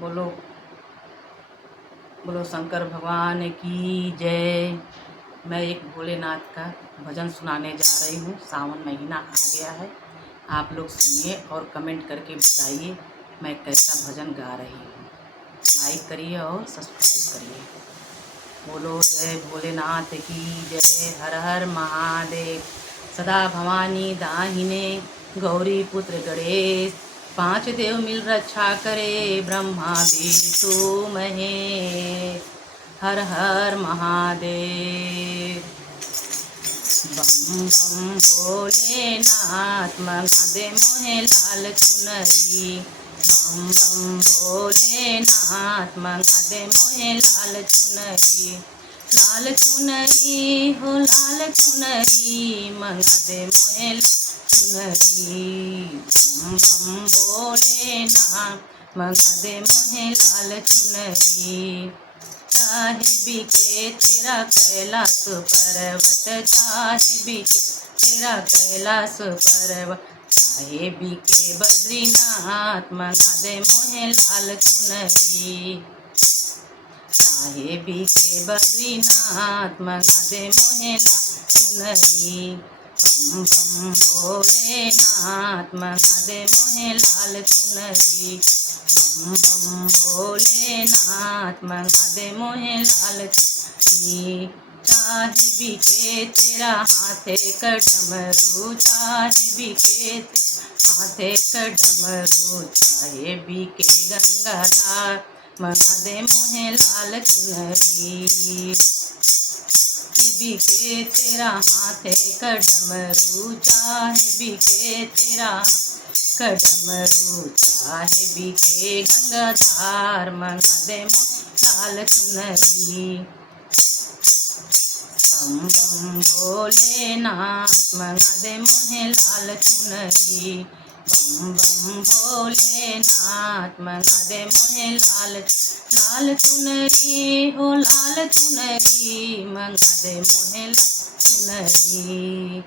बोलो बोलो शंकर भगवान की जय। मैं एक भोलेनाथ का भजन सुनाने जा रही हूँ। सावन महीना आ गया है। आप लोग सुनिए और कमेंट करके बताइए मैं कैसा भजन गा रही हूँ। लाइक करिए और सब्सक्राइब करिए। बोलो जय भोलेनाथ की जय। हर हर महादेव। सदा भवानी दाहिने गौरी पुत्र गणेश, पांच देव मिल रक्षा करे, ब्रह्मा विष्णु महेश। हर हर महादेव। बम बम भोलेनाथ मंगा दे मोहे लाल चुनरी। बम बम भोलेनाथ मंगा दे मोहे लाल चुनरी। लाल चुनरी हो लाल चुनरी मंगा दे मोहे चुनरी। बम बम भोलेनाथ मंगा दे मोहे लाल चुनरी। चाहे बिके तेरा कैलाश पर्वत, चाहे बिके तेरा कैलाश पर्वत, चाहे बिके बद्रीनाथ मंगा दे मोहे लाल चुनरी। चाहे बिके बद्रीनाथ मंगा दे मोहे लाल चुनरी। बम बम भोलेनाथ मंगा दे मोहे लाल चुनरी। बम बम भोलेनाथ मंगा दे मोहे लाल चुनरी। चाहे बिके तेरा हाथे का डमरू, चाहे बिके हाथे का डमरू, चाहे बिके गंगाधार मंगा दे मोहे लाल चुनरी। बिके तेरा हाथे का डमरू, चाहे बिके तेरा का डमरू, चाहे बिके गंगाधार मंगा दे मोहे लाल चुनरी। बम बम भोलेनाथ मंगा दे मोहे लाल चुनरी। बम बम भोलेनाथ मंगा दे मोहे लाल लाल चुनरी हो लाल चुनरी मंगा दे मोहे लाल चुनरी।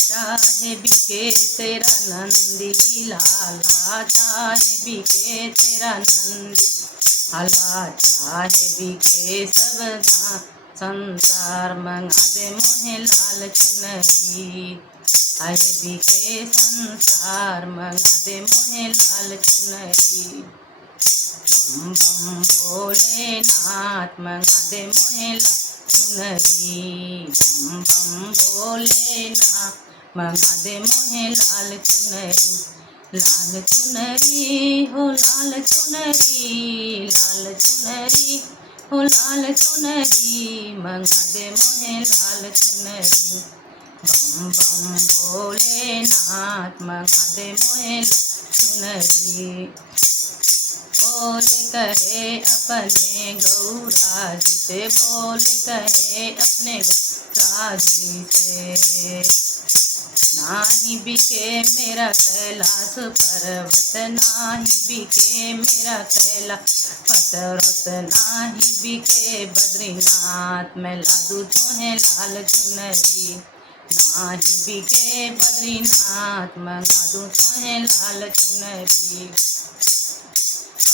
चाहे बिके तेरा नंदी लाला, चाहे बिके तेरा नंदी लाला, चाहे बिके सब संसार मंगा दे मोहे लाल चुनरी। आए बिके संसार मंगा दे मोहे लाल चुनरी। बम बम भोलेनाथ मंगा दे मोहे लाल चुनरी। बम बम भोलेनाथ मंगा दे मोहे लाल चुनरी। लाल चुनरी हो लाल चुनरी, लाल चुनरी हो लाल चुनरी मंगा दे मोहे लाल चुनरी। बम बम भोलेनाथ मंगा दे मोहे लाल चुनरी। बोले कहे अपने गौरा जी से, बोले कहे अपने गौरा जी से, नाही बिके मेरा कैलाश पर्वत, नाही बिके मेरा कैलाश पर्वत, नाही बिके बद्रीनाथ मैं लादू तोहे लाल चुनरी। नाही बिके बद्रीनाथ मंगा दूं तोहे लाल चुनरी।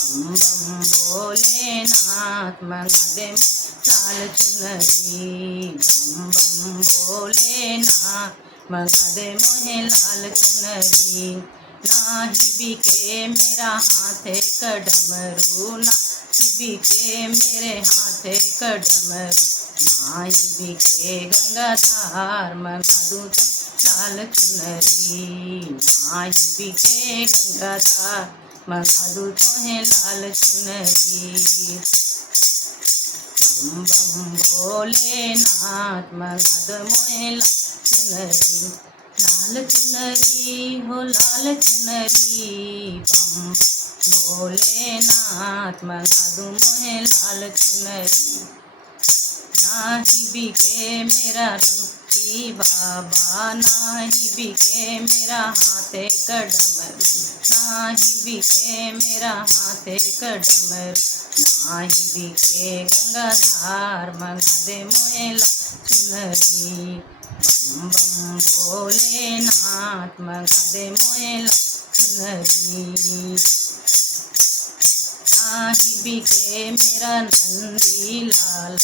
बम बम भोलेनाथ मंगा दे लाल चुनरी। बम बम भोलेनाथ मंगा दे मोहे लाल चुनरी। नाही बिके मेरा हाथे का डमरू, नाही बिके मेरे हाथे का डमरू, नाही बिके गंगाधार मंगा दूं तो लाल चुनरी। नाही बिके गंगाधार मंगा दूं तोहे लाल चुनरी। बम बम भोलेनाथ मंगा दे मोहे लाल चुनरी। लाल चुनरी हो लाल चुनरी। बम बम भोलेनाथ मंगा दूं मोहे लाल चुनरी। नाही बिके मेरा रंगी बाबा, नाही बिके मेरा हाथे का डमरू, नाही बिके मेरा हाथे का डमरू, नाही बिके गंगाधार मंगा दे मोहे लाल चुनरी। बम बम भोलेनाथ मंगा दे मोहे लाल चुनरी। नाही बिके मेरा नंदी लाला,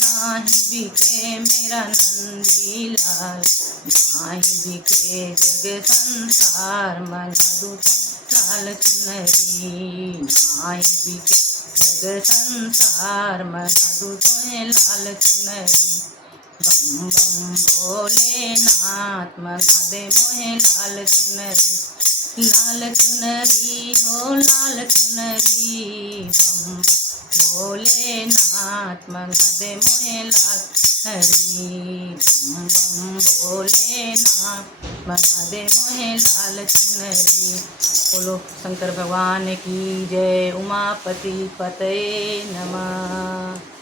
नाही बिके मेरा नंदी लाल, नाही बिके जग संसार मंगा दूँ तो लाल चुनरी। नाही बिके जग संसार मंगा दूँ तो लाल चुनरी। बम बम भोलेनाथ मंगा दे मोहे लाल चुनरी, लाल चुनरी हो लाल चुनरी। बम बम भोलेनाथ मंगा दे मोहे लाल चुनरी। बम बम भोलेनाथ मंगा दे मोहे लाल चुनरी। बोलो शंकर भगवान की जय। उमापति पतये नमः।